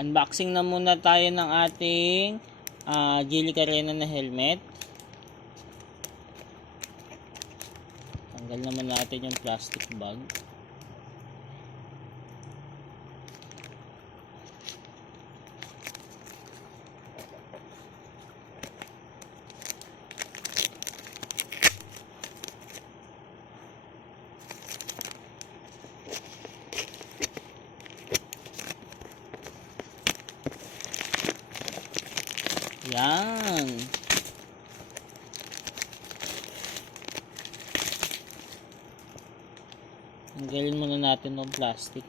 Unboxing na muna tayo ng ating Geely Carena na helmet. Tanggal naman natin yung plastic bag. Yan. Tanggalin muna natin ng plastic.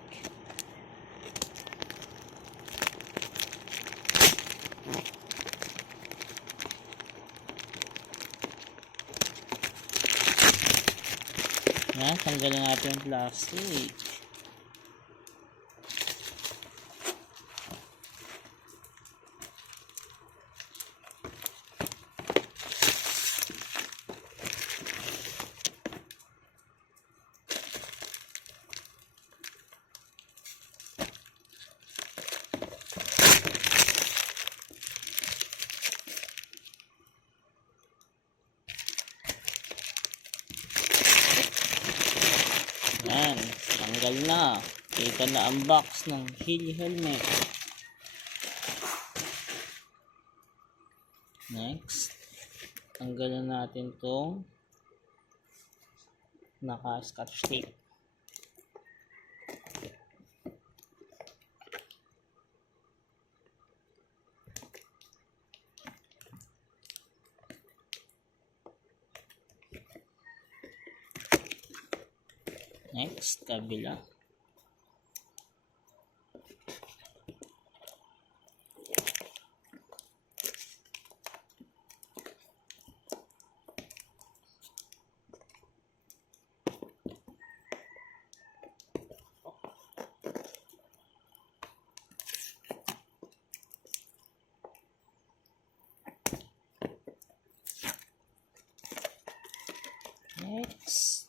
Yan, tanggalin natin yung plastic. Yan, tanggal na. Ito na ang box ng Geely helmet. Next, tanggalan natin itong naka-scotch tape. Next, kabila. Next.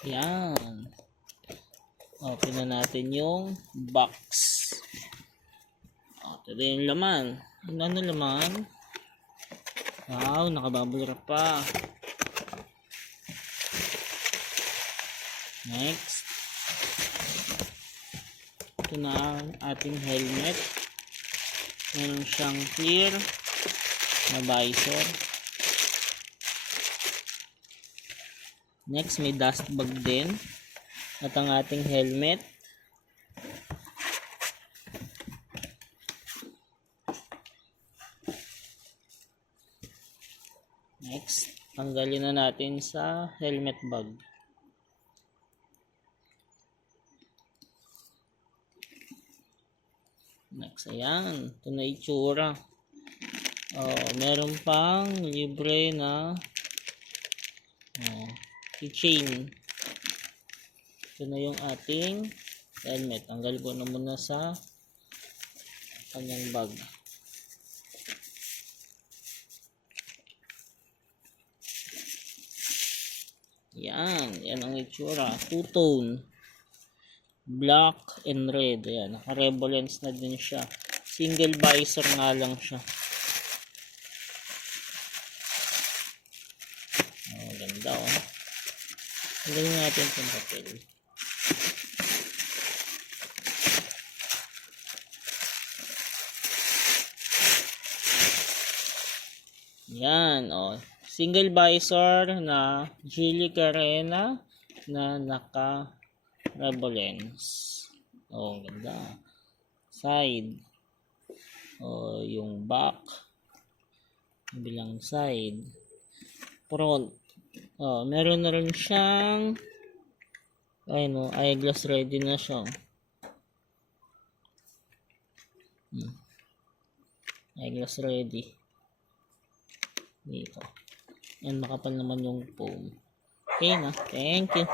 Yan. Open na natin yung box. Ito din yung laman. Ano laman? Wow, nakabubble wrap pa. Next. Ito na ang ating helmet. Meron siyang clear na visor. Next, may dust bag din at ang ating helmet. Next, tanggalin na natin sa helmet bag. Next, ayan. Ito na itsura. Meron pang libre na keychain. Ito na yung ating helmet. Tanggal ko na muna sa kanyang bag. Yan. Yan ang itsura. Two-tone. Black and red. Ayan. Naka-revo lens na din siya. Single visor nga lang siya. Ganda oh. Tanggalin natin itong papel. Yan oh. Single visor na Geely Carena na naka-revo lens. Oh, ganda. Side. Oh, yung back. Bilang side. Front. Oh, meron na rin siyang eyeglass ready na siya. Eyeglass ready. Dito. Yan, makapal naman yung foam. Okay na. Thank you.